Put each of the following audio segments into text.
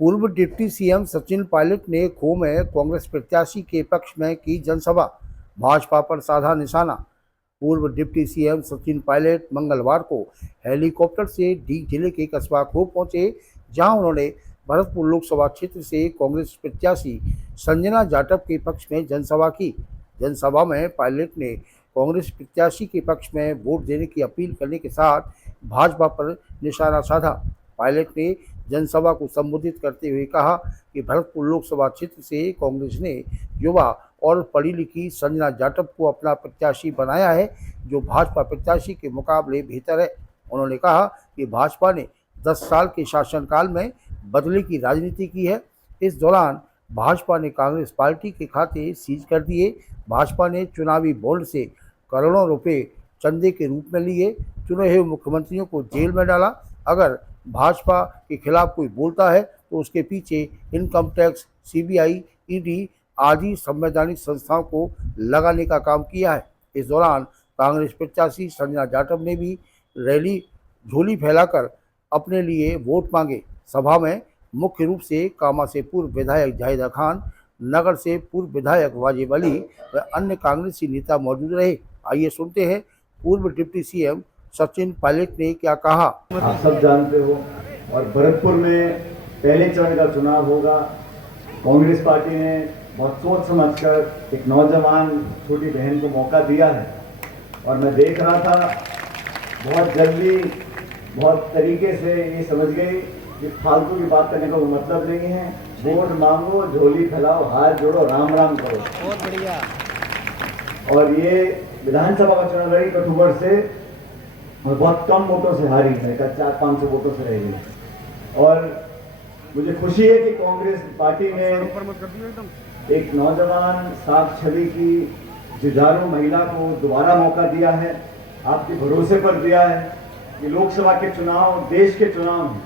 पूर्व deputy CM Sachin Pilot ने खो में कांग्रेस प्रत्याशी के पक्ष में की जनसभा, भाजपा पर साधा निशाना। पूर्व डिप्टी सीएम सचिन पायलट मंगलवार को हेलीकॉप्टर से डी जिले के कस्बा खो पहुंचे, जहां उन्होंने भरतपुर लोकसभा क्षेत्र से कांग्रेस प्रत्याशी संजना जाटव के पक्ष में जनसभा की। जनसभा में पायलट ने कांग्रेस प्रत्याशी के पक्ष में वोट देने की अपील करने के साथ भाजपा पर निशाना साधा। पायलट ने जनसभा को संबोधित करते हुए कहा कि भरतपुर लोकसभा क्षेत्र से कांग्रेस ने युवा और पढ़ी लिखी संजना जाटव को अपना प्रत्याशी बनाया है, जो भाजपा प्रत्याशी के मुकाबले बेहतर है। उन्होंने कहा कि भाजपा ने 10 साल के शासनकाल में बदले की राजनीति की है। इस दौरान भाजपा ने कांग्रेस पार्टी के खाते सीज कर दिए। भाजपा ने चुनावी बॉन्ड से करोड़ों रुपए चंदे के रूप में लिए, चुने हुए मुख्यमंत्रियों को जेल में डाला। अगर भाजपा के खिलाफ कोई बोलता है तो उसके पीछे इनकम टैक्स, सीबीआई, ईडी आदि संवैधानिक संस्थाओं को लगाने का काम किया है। इस दौरान कांग्रेस प्रत्याशी संजना जाटव ने भी रैली झोली फैलाकर अपने लिए वोट मांगे। सभा में मुख्य रूप से कामा से पूर्व विधायक जाहिदा खान, नगर से पूर्व विधायक वाजिब अली व अन्य कांग्रेसी नेता मौजूद रहे। आइए सुनते हैं पूर्व डिप्टी सीएम सचिन पायलट ने क्या कहा। आप सब जानते हो, और भरतपुर में पहले चरण का चुनाव होगा। कांग्रेस पार्टी ने बहुत सोच समझकर एक नौजवान छोटी बहन को मौका दिया है, और मैं देख रहा था बहुत जल्दी बहुत तरीके से ये समझ गई कि फालतू की बात करने का वो मतलब नहीं है। वोट मांगो, झोली फैलाओ, हाथ जोड़ो, राम राम करो। बहुत बढ़िया। और ये विधानसभा का चुनाव लड़ी कठुआ से, और बहुत कम वोटों से हारी है, 400-500 वोटों से रह गई। और मुझे खुशी है कि कांग्रेस पार्टी ने एक नौजवान साफ छवि की जुझारू महिला को दोबारा मौका दिया है, आपके भरोसे पर दिया है कि लोकसभा के चुनाव देश के चुनाव हैं,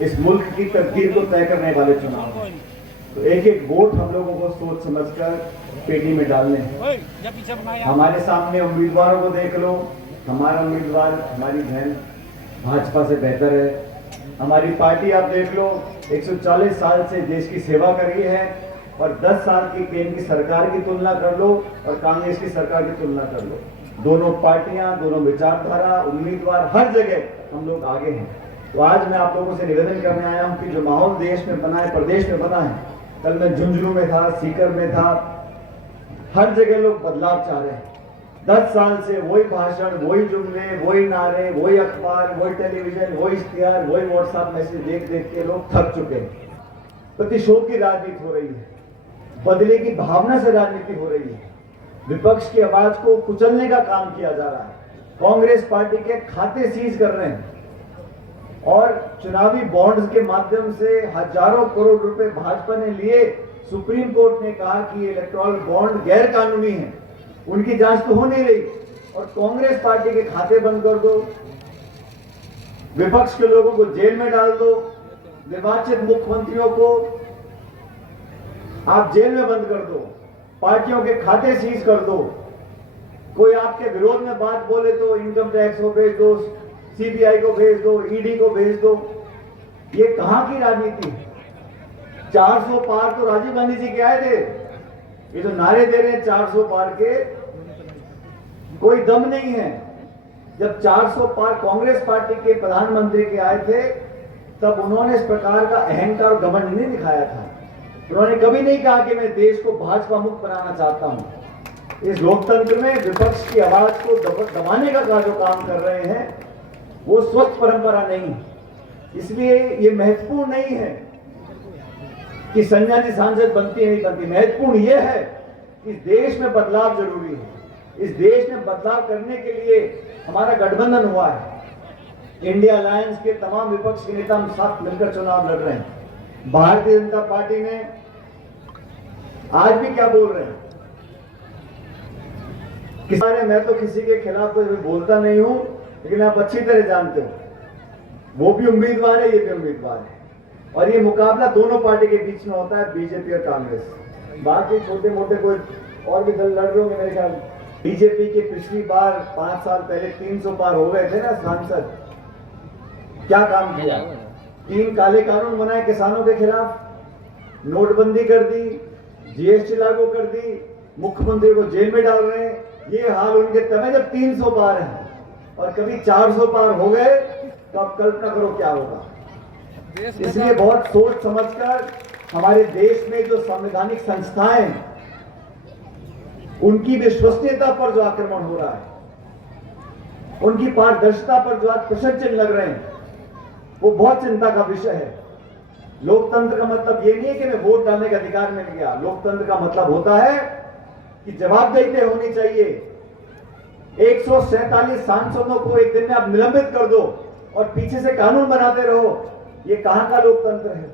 इस मुल्क की तकदीर को तय करने वाले चुनाव हैं। तो एक एक वोट हम लोगों को सोच समझकर पेटी में डालने हैं। हमारे सामने उम्मीदवारों को देख लो। हमारा उम्मीदवार, हमारी बहन भाजपा से बेहतर है। हमारी पार्टी आप देख लो, 140 साल से देश की सेवा कर रही है, और 10 साल की केंद्र की सरकार की तुलना कर लो और कांग्रेस की सरकार की तुलना कर लो। दोनों पार्टियां, दोनों विचारधारा, उम्मीदवार, हर जगह हम लोग आगे हैं। तो आज मैं आप लोगों से निवेदन करने आया हूं कि जो माहौल देश में बना है, प्रदेश में बना है, कल मैं झुंझुनू में था, सीकर में था, हर जगह लोग बदलाव चाह रहे हैं। 10 साल से वही भाषण, वही जुमले, वही नारे, वही अखबार, वही टेलीविजन, वही इश्तिहार, वही व्हाट्सएप मैसेज देख देख के लोग थक चुके हैं। प्रतिशोध की राजनीति हो रही है, बदले की भावना से राजनीति हो रही है, विपक्ष की आवाज को कुचलने का काम किया जा रहा है। कांग्रेस पार्टी के खाते सीज कर रहे हैं, और चुनावी बॉन्ड्स के माध्यम से हजारों करोड़ रुपए भाजपा ने लिए। सुप्रीम कोर्ट ने कहा कि इलेक्टोरल बॉन्ड गैर कानूनी है, उनकी जांच तो हो नहीं रही, और कांग्रेस पार्टी के खाते बंद कर दो, विपक्ष के लोगों को जेल में डाल दो, निर्वाचित मुख्यमंत्रियों को आप जेल में बंद कर दो, पार्टियों के खाते सीज कर दो। कोई आपके विरोध में बात बोले तो इनकम टैक्स को भेज दो, सीबीआई को भेज दो, ईडी को भेज दो। ये कहां की राजनीति है? 400 पार तो राजीव गांधी जी के आए थे, ये तो नारे दे रहे हैं 400 पार के, कोई दम नहीं है। जब 400 पार कांग्रेस पार्टी के प्रधानमंत्री के आए थे, तब उन्होंने इस प्रकार का अहंकार और घमंड नहीं दिखाया था। उन्होंने कभी नहीं कहा कि मैं देश को भाजपा मुक्त बनाना चाहता हूं। इस लोकतंत्र में विपक्ष की आवाज को दबाने का जो काम कर रहे हैं, वो स्वस्थ परंपरा नहीं है। इसलिए ये महत्वपूर्ण नहीं है कि संजना जी सांसद बनती है नहीं बनती। महत्वपूर्ण यह है कि इस देश में बदलाव जरूरी है। इस देश में बदलाव करने के लिए हमारा गठबंधन हुआ है। इंडिया अलायंस के तमाम विपक्ष के नेता हम साथ मिलकर चुनाव लड़ रहे हैं। भारतीय जनता पार्टी ने आज भी क्या बोल रहे हैं? मैं तो किसी के खिलाफ कुछ बोलता नहीं हूं, लेकिन आप अच्छी तरह जानते हो वो भी उम्मीदवार है, ये भी उम्मीदवार है, और ये मुकाबला दोनों पार्टी के बीच में होता है, बीजेपी और कांग्रेस। बाकी छोटे मोटे कोई और भी दल लड़ रहे होंगे मेरे ख्याल। बीजेपी के पिछली बार 5 साल पहले 300 पार हो गए थे ना सांसद, क्या काम किया? 3 काले कानून बनाए किसानों के खिलाफ, नोटबंदी कर दी, जीएसटी लागू कर दी, मुख्यमंत्री को जेल में डाल रहे हैं। ये हाल उनके तब है जब 300 पार है, और कभी 400 पार हो गए तो अब कल्पना करो क्या होगा। इसलिए बहुत सोच समझकर हमारे देश में जो संवैधानिक संस्थाएं, उनकी विश्वसनीयता पर जो आक्रमण हो रहा है, उनकी पारदर्शिता पर जो आज प्रश्न चिन्ह लग रहे हैं, वो बहुत चिंता का विषय है। लोकतंत्र का मतलब ये नहीं है कि मैं वोट डालने का अधिकार मिल गया। लोकतंत्र का मतलब होता है कि जवाबदेही होनी चाहिए। 147 सांसदों को एक दिन में आप निलंबित कर दो और पीछे से कानून बनाते रहो, ये कहां का लोकतंत्र है?